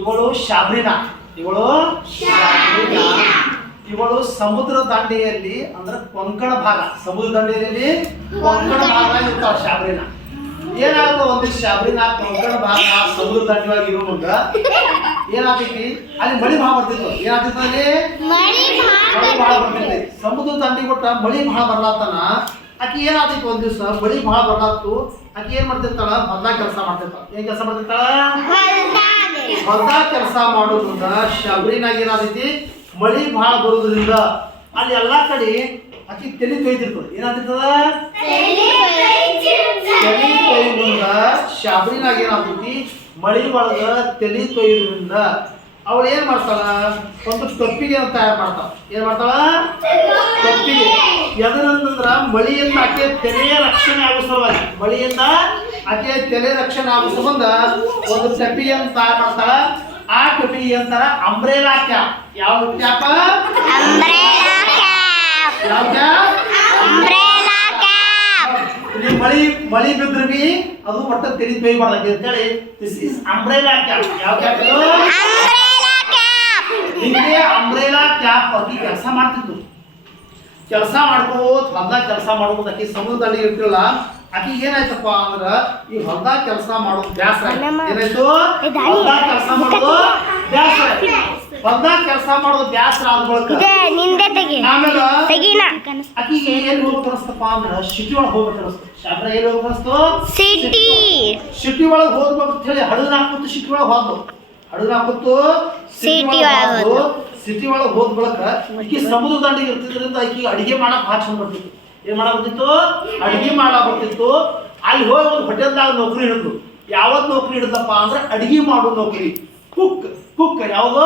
ಇವಳು ಶಾಬ್ರಿನಾ. ಇವಳು ಸಮುದ್ರ ದಂಡೆಯಲ್ಲಿ ಅಂದ್ರೆ ಕೊಂಕಣ ಭಾಗ, ಸಮುದ್ರ ದಂಡೆಯಲ್ಲಿ ಕೊಂಕಣ ಭಾಗ ಇರ್ತಾವ ಶಾಬ್ರಿನಾ. ಏನಾಗ್ತದ ಒಂದಿಷ್ಟು ಶಾಬ್ರಿನಾ ಕೊಂಕಣ ಭಾಗ ಸಮುದ್ರ ದಂಡೆಯಾಗಿ ಇರೋ ಮುಂದ ಏನಾಗ್ತೈತಿ, ಅಲ್ಲಿ ಮಳಿ ಭಾಳ ಬರ್ತಿತ್ತು. ಏನಾಗ್ತೈತಿ ಅಲ್ಲಿ ಮಳಿ ಭಾಳ ಬರ್ತೈತಿ. ಸಮುದ್ರ ದಂಡಿ ಕೊಟ್ಟ ಮಳಿ ಭಾಳ ಬರ್ಲಾತನ ಆಕಿ ಏನಾಗ್ತೈತಿ, ಒಂದ್ ದಿವ್ಸ ಮಳಿ ಭಾಳ ಬರ್ಲಾತು. ಆಕಿ ಏನ್ ಮಾಡ್ತಿರ್ತಾಳ, ಹೊಲ್ದಾಗ ಕೆಲಸ ಮಾಡ್ತಿರ್ತಾಳ. ಏನ್ ಕೆಲಸ ಮಾಡ್ತಿರ್ತಾಳ, ಹೊಲ್ದಾಗ ಕೆಲಸ ಮಾಡೋದ್ರಿಂದ ಶಾಬ್ರಿನಾಗ ಏನಾಗ್ತೈತಿ, ಮಳಿ ಭಾಳ ಬರೋದ್ರಿಂದ ಅಲ್ಲಿ ಎಲ್ಲಾ ಕಡೆ ಆಕಿ ತಲೆ ತೊಯ್ತಿರ್ತದ. ಏನಾಗ್ತಿರ್ತದ, ತಲೆ ತೊಯ್ದ್ರಿಂದ ಶಾಬ್ರಿನಾಗ ಏನಾಗ್ತೈತಿ, ಮಳಿ ಒಳಗ ತಲೆ ತೊಯ್ದ್ರಿಂದ ಅವಳು ಏನ್ ಮಾಡ್ತಾಳ, ಒಂದು ತೊಪ್ಪಿಗೆ ತಯಾರು ಮಾಡ್ತಾಳ. ಏನ್ ಮಾಡ್ತಾಳ, ತೊಪ್ಪಿಗೆ. ಎದರಂತಂದ್ರ ಮಳಿಯಿಂದ ಆಕೆ ತೆಲೆಯ ರಕ್ಷಣೆ ಆಗೋ ಸಲುವಾಗಿ, ಮಳಿಯಿಂದ ಆಕೆ ತಲೆ ರಕ್ಷಣೆ ಆಗೋ ಸಂಬಂಧ ಒಂದು ಟೊಪ್ಪಿಗೆಯನ್ನು ತಯಾರು ಮಾಡ್ತಾಳ. ಆ ಟೊಪ್ಪಿಗೆ ಅಂತಾರ ಅಂಬ್ರೆಲಾ ಕ್ಯಾಪ್. ಯಾವ ಕ್ಯಾಪ್, ಯಾವ ಕ್ಯಾಪ್, ಮಳಿ ಬಿದ್ರೆ ಬಿ ಅದು ಒಟ್ಟ ತೆಲಿ ತೊಯ್ಬಾರ್ದು ಅಂತೇಳಿ ದಿಸ್ ಇಸ್ ಅಂಬ್ರೆಲಾ ಕ್ಯಾಪ್. ಯಾವ ಕ್ಯಾಪ್ ಇದು, ಹಿಂಗೆ ಅಂಬ್ರೆಲಾ ಕ್ಯಾಪ್ ಆಕಿ ಕೆಲಸ ಮಾಡ್ತಿದ್ದು. ಕೆಲಸ ಮಾಡ್ಕೋತ ಹೊಲ್ದಾಗ ಕೆಲಸ ಮಾಡೋದು. ಆಕಿ ಸಮುದ್ರದಲ್ಲಿ ಇರ್ತಿಲ್ಲ. ಆಕಿಗೆ ಏನಾಯ್ತಪ್ಪ ಅಂದ್ರ ಈ ಹೊಲ್ದಾಗ ಕೆಲಸ ಮಾಡೋದು ಬ್ಯಾಸರ. ಏನಾಯ್ತು, ಹೊಲ್ದಾಗ ಕೆಲಸ ಮಾಡೋದು ಬ್ಯಾಸರ. ಹೊಲ್ದಾಗ ಕೆಲಸ ಮಾಡೋದು ಬ್ಯಾಸರ ಆದ ಬಳಿಕ ಆಮೇಲೆ ಆಕಿಗೆ ಎಲ್ಲಿ ಹೋಗ್ಬೇಕು ಅನಿಸ್ತಪ್ಪ ಅಂದ್ರ ಸಿಟಿ ಒಳಗೆ ಹೋಗ್ಬೇಕು ಅನಿಸ್ತು. ಶಾಬ್ರ ಎಲ್ಲಿ ಹೋಗ್ಬೇಕು ಅನಿಸ್ತು, ಸಿಟಿ ಒಳಗೆ ಹೋಗ್ಬೇಕು ಅಂತ ಹೇಳಿ ಹಡಗನ ಹಾಕುತ್ತು. ಸಿಟಿ ಒಳಗೆ ಹೋದ್ಲು. ಹಡಗನ ಹಾಕುತ್ತು ಸಿಟಿ ಒಳಗೆ ಹೋದ ಬಳಿಕ ಆಕಿ ಸಮುದ್ರ ದಂಡಿಗೆ ಇರ್ತಿದ್ರಿಂದ ಆಕಿಗೆ ಅಡಿಗೆ ಮಾಡಕ್ ಭಾಳ ಚಂದ ಬರ್ತಿತ್ತು. ಏನ್ ಮಾಡಕ್ ಬರ್ತಿತ್ತು, ಅಡಿಗೆ ಮಾಡಕ್ ಬರ್ತಿತ್ತು. ಅಲ್ಲಿ ಹೋಗಿ ಒಂದು ಹೋಟೆಲ್ದಾಗ ನೌಕರಿ ಹಿಡಿದು. ಯಾವತ್ ನೌಕರಿ ಹಿಡಿದಪ್ಪ ಅಂದ್ರೆ ಅಡಿಗೆ ಮಾಡೋ ನೌಕರಿ, ಕುಕ್. ಯಾವುದು,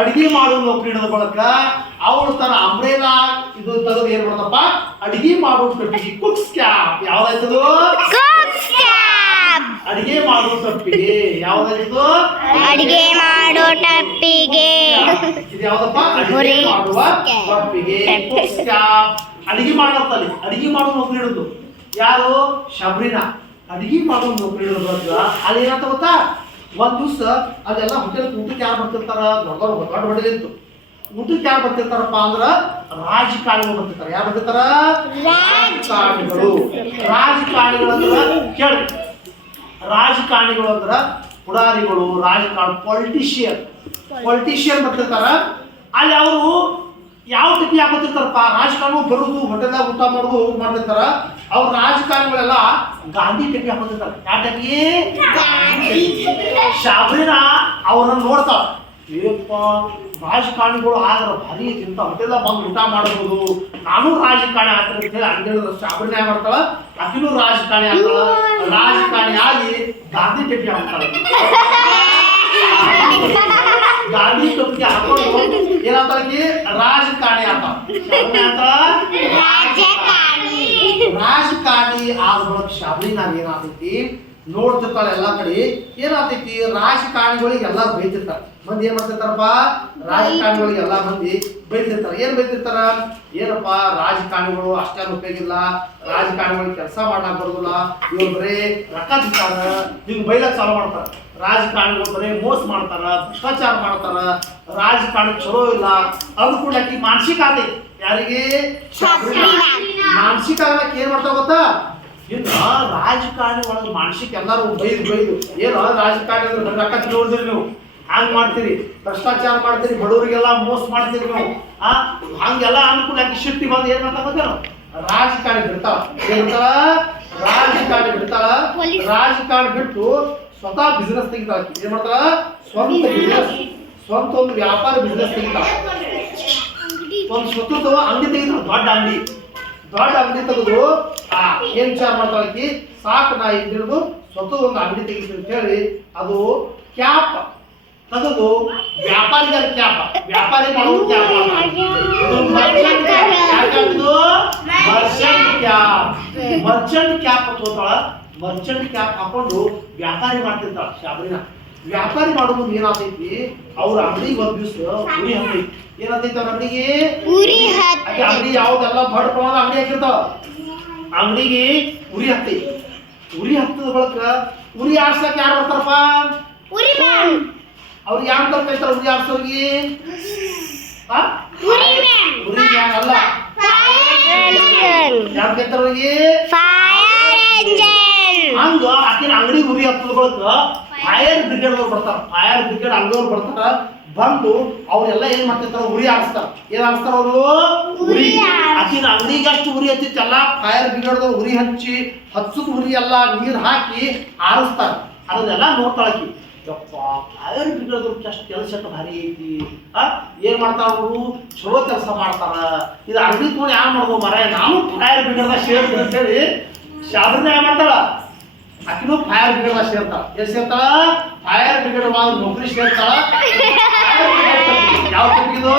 ಅಡಿಗೆ ಮಾಡೋ ನೌಕರಿ ಹಿಡಿದ ಬಳಿಕ ಅವಳು ತನ್ನ ಅಂಬ್ರೆಲಾ ಇದು ತೆಗೆದು ಏನ್ ಮಾಡದಪ್ಪ, ಅಡಿಗೆ ಮಾಡೋ ಟೊಪ್ಪಿಗೆ, ಕುಕ್ಸ್ ಕ್ಯಾಪ್. ಯಾವ್ದಾಯ್ತದು, ಅಡಿಗೆ ಮಾಡೋ ಟೊಪ್ಪಿಗೆ. ಯಾವ್ದಾಯ್ತದು, ಅಡಿಗೆ ಮಾಡೋ ಟೊಪ್ಪಿಗೆ. ಇದು ಯಾವ್ದಪ್ಪ, ಅಡಿಗೆ ಮಾಡುವ ಟೊಪ್ಪಿಗೆ, ಕುಕ್ಸ್ ಕ್ಯಾಪ್. ಅಡಿಗೆ ಮಾಡತ್ತಲ್ಲಿ ಅಡಿಗೆ ಮಾಡೋ ನೌಕರಿ ಹಿಡಿದು ಯಾರು, ಶಾಬ್ರಿನಾ. ಅಡಿಗೆ ಮಾಡೋ ನೌಕರಿ ಹಿಡಿದ ಅಲ್ಲಿ ಏನಾಗ್ತ ಗೊತ್ತಾ, ಒಂದ್ ದಿವ್ಸ ಅಲ್ಲೆಲ್ಲ ಹೋಟೆಲ್ ಊಟಕ್ಕೆ ಯಾರು ಬರ್ತಿರ್ತಾರ, ದೊಡ್ಡ ಹೋಟೆಲ್ ಇತ್ತು. ಊಟಕ್ಕೆ ಯಾರು ಬರ್ತಿರ್ತಾರಪ್ಪ ಅಂದ್ರ ರಾಜಕಾರಣಿಗಳು ಬರ್ತಿರ್ತಾರ. ಯಾರು ಬರ್ತಿರ್ತಾರ, ರಾಜಕಾರಣಿಗಳು ಅಂದ್ರ ಕೇಳಿ, ರಾಜಕಾರಣಿಗಳು ಅಂದ್ರ ಪುಡಾರಿಗಳು, ಪೊಲಿಟಿಷಿಯನ್ ಬರ್ತಿರ್ತಾರ. ಅಲ್ಲಿ ಅವರು ಯಾವ ಟೈಪ್ ಹಾಕೋತಿರ್ತಾರಪ್ಪ, ರಾಜಕಾರಣಿ ಬರುದು ಹೋಟೆಲ್ದಾಗ ಊಟ ಮಾಡುದು ಮಾಡ್ತಿರ್ತಾರ. ಅವ್ರ ರಾಜಕಾರಣಿಗಳೆಲ್ಲ ಗಾಂಧಿ ಟೈಪ್ ಹಾಕೋತಿರ್ತಾರೆ. ಯಾವ ಟೈಪಿಗೆ, ಶಾಬ್ರಿನಾ ಅವ್ರನ್ನ ನೋಡ್ತಾವ. ಏಪ್ಪ ರಾಜಕಾರಣಿಗಳು ಆದ್ರ ಭಾರಿ ತಿಂತ ಹೋಟೆಲ್ದಾಗ ಬಂದು ಊಟ ಮಾಡಬಹುದು, ನಾನು ರಾಜಕಾರಣಿ ಆಗ್ತೀನಿ ಅಂತ ಹೇಳಿ ಹಂಗೇಳಿದ್ರೆ ಶಾಬ್ರಿನಾ ಮಾಡ್ತಾಳ. ಆಕಿನೂ ರಾಜಕಾರಣಿ ಆಗ್ತಾಳ. ರಾಜಕಾರಣಿ ಆಗಿ ಗಾಂಧಿ ಟೈಪ್ ಹಾಕ್ತಾಳ. ಗಾಂಧಿ ಟೊಪ್ಪಿಗೆ ಹಾಕೊಂಡು ಏನಾಗ್ತಾಳಕಿ, ರಾಜಕಾರಣಿ ಆಗ್ತಾಳ. ರಾಜಕಾರಣಿ ಆದ ಬಳಿಕ ಶಾಬ್ರಿನಾಗ ಏನಾಗ್ತೈತಿ, ನೋಡ್ತಿರ್ತಾಳೆ ಎಲ್ಲಾ ಕಡೆ. ಏನಾಗ್ತೈತಿ, ರಾಜಕಾರಣಿಗಳಿಗೆ ಎಲ್ಲಾ ಬೈತಿರ್ತಾರ. ಮಂದಿ ಏನ್ ಮಾಡ್ತಿರ್ತಾರಪ್ಪ, ರಾಜಕಾರಣಿಗಳಿಗೆ ಎಲ್ಲಾ ಮಂದಿ ಬೈತಿರ್ತಾರ. ಏನ್ ಬೈತಿರ್ತಾರ, ಏನಪ್ಪಾ ರಾಜಕಾರಣಿಗಳು ಅಷ್ಟೇನು ಉಪಯೋಗಿಲ್ಲ, ರಾಜಕಾರಣಿಗಳಿಗೆ ಕೆಲಸ ಮಾಡಕ್ ಬರೋದಿಲ್ಲ, ಇವ್ರು ಬರೀ ರೊಕ್ಕ ತಿಂತಾರ, ಹಿಂಗ್ ಬೈಲಕ್ ಚಾಲು ಮಾಡ್ತಾರ. ರಾಜಕಾರಣಿಗಳು ಬರೀ ಮೋಸ ಮಾಡ್ತಾರ, ಭ್ರಷ್ಟಾಚಾರ ಮಾಡ್ತಾರ, ರಾಜಕಾರಣ ಚಲೋ ಇಲ್ಲ. ಅದು ಕೂಡ ಆಕಿ ಮಾನಸಿಕ ಆಗೈತಿ. ಯಾರಿಗೆ, ಮಾನಸಿಕ ಆಗಕ್ಕೆ ಏನ್ ಮಾಡ್ತಾವ ಗೊತ್ತಾ, ಇನ್ನು ರಾಜಕಾರಣಿ ಒಳಗೆ ಮಾನಸಿಕ ಎಲ್ಲರೂ ಬೈದು ಏನೋ ರಾಜಕಾರಣಿ ಅಂದ್ರೆ ರೊಕ್ಕ ತಿನ್ನೋದ್ರಿ ನೀವು, ಹಂಗ್ ಮಾಡ್ತೀರಿ, ಭ್ರಷ್ಟಾಚಾರ ಮಾಡ್ತೀರಿ, ಬಡವರಿಗೆಲ್ಲ ಮೋಸ ಮಾಡ್ತೀರಿ ನೀವು. ಹಂಗೆಲ್ಲ ಅನುಕೂಲ ಆಕಿ ಶಿಟ್ಟಿ ಬಂದು ಏನ್ ಮಾಡ್ತಾ ರಾಜಕಾರಣಿ ಬಿಡ್ತಾಳ. ರಾಜಕಾರಣಿ ಬಿಡ್ತಾಳ. ರಾಜಕಾರಣಿ ಬಿಟ್ಟು ಸ್ವತಃ ಬಿಸ್ನೆಸ್ ತೆಗಿತಾಳ. ಏನ್ ಮಾಡ್ತಾಳ, ಸ್ವಂತ ಬಿಸ್ನೆಸ್, ಸ್ವಂತ ಒಂದು ವ್ಯಾಪಾರ ಬಿಸ್ನೆಸ್ ತೆಗಿತಾಳ. ಒಂದು ಸ್ವತಃ ಅಂಗಡಿ ತೆಗಿತಾಳ, ದೊಡ್ಡ ಅಂಗಡಿ ತೆಗೆದು ಏನ್ ವಿಚಾರ ಮಾಡ್ತಾಳಕಿ, ಸಾಕು ನಾ ಈಗ ಹಿಡಿದು ಸ್ವತಃ ಒಂದು ಅಂಗಡಿ ತೆಗಿತೀನಿ ಅಂತ ಹೇಳಿ ಅದು ಕ್ಯಾಪ್ ತೆಗೆದು ವ್ಯಾಪಾರಿಗಳ ಕ್ಯಾಪ್, ವ್ಯಾಪಾರಿ ಮಾಡೋದು ಕ್ಯಾಪ್, ಮರ್ಚೆಂಟ್ ಕ್ಯಾಪ್ ತಗೋತಾಳ. ಮರ್ಚೆಂಟ್ ಕ್ಯಾಪ್ ಹಾಕೊಂಡು ವ್ಯಾಪಾರಿ ಮಾಡ್ತಿರ್ತಾಳ ಶಾಬ್ರಿನಾ. ವ್ಯಾಪಾರಿ ಮಾಡೋದು ಏನಾಗ್ತೈತಿ, ಅವ್ರ ಅಂಗಡಿಗೆ ಒಂದ್ ದಿವ್ಸ ಉರಿ ಹತ್ತೈತಿ. ಏನಾಗ್ತೈತಿ ಅವ್ರ ಅಂಗಡಿಗೆ, ಅಂಗಡಿ ಯಾವ್ದೆಲ್ಲ ದೊಡ್ಡ ಪ್ರಮಾಣದ ಅಂಗಡಿ ಹಾಕಿರ್ತಾವ. ಅಂಗಡಿಗೆ ಉರಿ ಹತ್ತೈತಿ. ಉರಿ ಹತ್ತದ ಬಳಿಕ ಉರಿ ಆಡ್ಸಕ್ ಯಾರು ಬರ್ತಾರಪ್ಪ, ಅವ್ರಿಗೆ ಯಾವ ಅಂತ ಕರೀತಾರೆ ಉರಿ ಆಡ್ಸೋಗಿ ಉರಿ ಮ್ಯಾನ್ ಅಲ್ಲ ಯಾವ ಕರೀತಾರೆ ಅವ್ರಿಗೆ ಫೈರ್ ಎಂಜಿನ್. ಹಂಗ ಆಕಿನ ಅಂಗಡಿ ಉರಿ ಹತ್ತದ ಬಳಕ ಫೈರ್ ಬ್ರಿಗೇಡ್ ಅವ್ರು ಬರ್ತಾರ. ಫೈರ್ ಬ್ರಿಗೇಡ್ ಅಂಗಡಿಯವ್ರು ಬರ್ತಾರ. ಬಂದು ಅವ್ರೆಲ್ಲ ಏನ್ ಮಾಡ್ತಿರ್ತಾರ ಉರಿ ಆಡಿಸ್ತಾರ. ಏನ್ ಆಡಿಸ್ತಾರ ಅವರು ಉರಿ. ಆಕಿನ ಅಂಗಡಿಗೆ ಅಷ್ಟು ಉರಿ ಹಚ್ಚಿತ್ತಲ್ಲ ಫೈರ್ ಬ್ರಿಗೇಡ್ದವ್ರು ಉರಿ ಹಚ್ಚಿ ಹಚ್ಚದ ಉರಿ ಎಲ್ಲ ನೀರ್ ಹಾಕಿ ಆರಿಸ್ತಾರ. ಅದನ್ನೆಲ್ಲ ನೋಡ್ತಾಳಕಿ. ಯಪ್ಪ ಫೈರ್ ಬ್ರಿಗೇಡ್ದವ್ರು ಅಷ್ಟು ಕೆಲಸ ಭಾರಿ ಐತಿ. ಏನ್ ಮಾಡ್ತಾರ ಅವರು ಚಲೋ ಕೆಲಸ ಮಾಡ್ತಾರ. ಇದು ಅಂಗಡಿ ತೊಗೊಂಡು ಯಾವ ಮಾಡ್ಬೋದು ಮರ ನಾನು ಫೈರ್ ಬ್ರಿಗೇಡ್ದಾಗ ಸೇರ್ತೀನಿ ಅಂತೇಳಿ ಶಾಬ್ರಿನ ಏನ್ ಮಾಡ್ತಾಳ ಆಕಿನೂ ಫೈರ್ ಬ್ರಿಗೇಡ್ದಾಗ ಸೇರ್ತಾಳ. ಎಲ್ಲಿ ಸೇರ್ತಾಳ ಫೈರ್ ಬ್ರಿಗೇಡ್ ನೌಕರಿ ಸೇರ್ತಾಳ. ಯಾವ ಟಪ್ಪಿಗಿದು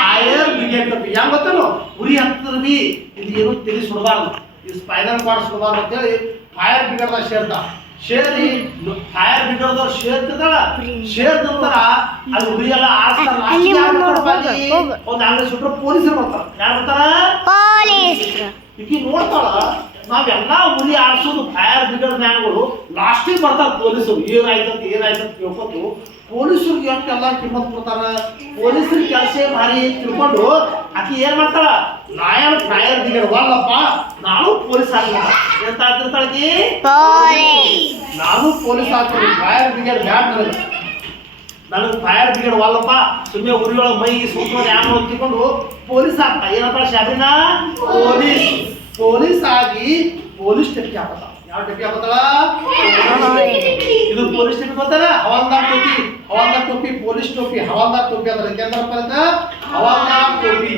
ಫೈರ್ ಬ್ರಿಗೇಡ್ ಟಪ್ಪಿ. ಯಾವ ಗೊತ್ತೇನು ಉರಿ ಹತ್ತದ್ರ ಬಿ ಇದು ಏನು ತಿಳಿ ಸುಡಬಾರ್ದು, ಇದು ಸ್ಪೈಡರ್ ಕಾರ್ಡ್ ಸುಡಬಾರ್ದು ಅಂತೇಳಿ ಫೈರ್ ಬ್ರಿಗೇಡ್ದಾಗ ಸೇರ್ತಾಳ. ಸೇರಿ ಫೈರ್ ಬ್ರಿಗೇಡ್ದವ್ರು ಸೇರ್ತಿರ್ತಾಳ. ಸೇರ್ದ ನಂತರ ಅಲ್ಲಿ ಉರಿ ಎಲ್ಲ ಆಡ್ತಾರ. ಒಂದು ಅಂಗಡಿ ಸುಟ್ರೆ ಪೊಲೀಸರು ಬರ್ತಾರ. ಯಾರು ಬರ್ತಾರ ಪೊಲೀಸ್. ಈಕಿ ನೋಡ್ತಾಳ ನಾವೆಲ್ಲ ಉರಿ ಆಡ್ಸೋದು ಫೈರ್ ಬ್ರಿಗೇಡ್ ಮ್ಯಾನ್ಗಳು ಲಾಸ್ಟಿಗೆ ಬರ್ತಾರ ಪೊಲೀಸರು. ಏನಾಯ್ತಂತ ಕೇಳ್ಕೊತು ಪೊಲೀಸರಿಗೆ ಎಷ್ಟೆಲ್ಲ ಕಿಮ್ಮತ್ ಕೊಡ್ತಾರ. ಪೊಲೀಸರ ಕೆಲಸ ಭಾರಿ ತಿಳ್ಕೊಂಡು ಆಕಿ ಏನ್ ಮಾಡ್ತಾಳ ನಾಯನ್ ಫೈರ್ ಬ್ರಿಗೇಡ್ ವಲ್ಲಪ್ಪ ನಾನು ಪೊಲೀಸ್ ಆಗ್ಬೇಕ ಎಂತ ಆಗ್ತಿರ್ತಾಳಕಿ ನಾನು ಪೊಲೀಸ್ ಆಗ್ತೀನಿ. ಫೈರ್ ಬ್ರಿಗೇಡ್ ಬ್ಯಾಡ್ ನನಗೆ ಫೈರ್ ಬ್ರಿಗೇಡ್ ವಲ್ಲಪ್ಪ ಸುಮ್ಮನೆ ಉರಿಯೊಳಗೆ ಮೈ ಸುತ್ತೋದು ಯಾರು ತಿಳ್ಕೊಂಡು ಪೊಲೀಸ್ ಆಗ್ತಾ. ಏನಪ್ಪ ಶಾಬಿನ ಪೊಲೀಸ್ ಆಗಿ ಪೊಲೀಸ್ ಟೆಪ್ಪಿ ಹಾಕತ್ತ. ಯಾವ ಟೆಪ್ಪಿ ಹಾಕತ್ತಳ ಇದು ಪೊಲೀಸ್ ಟೆಪ್ಪಿ ಗೊತ್ತಲ್ಲ ಹವಾಲ್ದಾರ್ ಟೋಪಿ. ಹವಾಲ್ದಾರ್ ಟೋಪಿ ಪೊಲೀಸ್ ಟೋಪಿ. ಹವಾಲ್ದಾರ್ ಟೋಪಿ ಅಂದ್ರೆ ಹವಾಲ್ದಾರ್ ಟೋಪಿ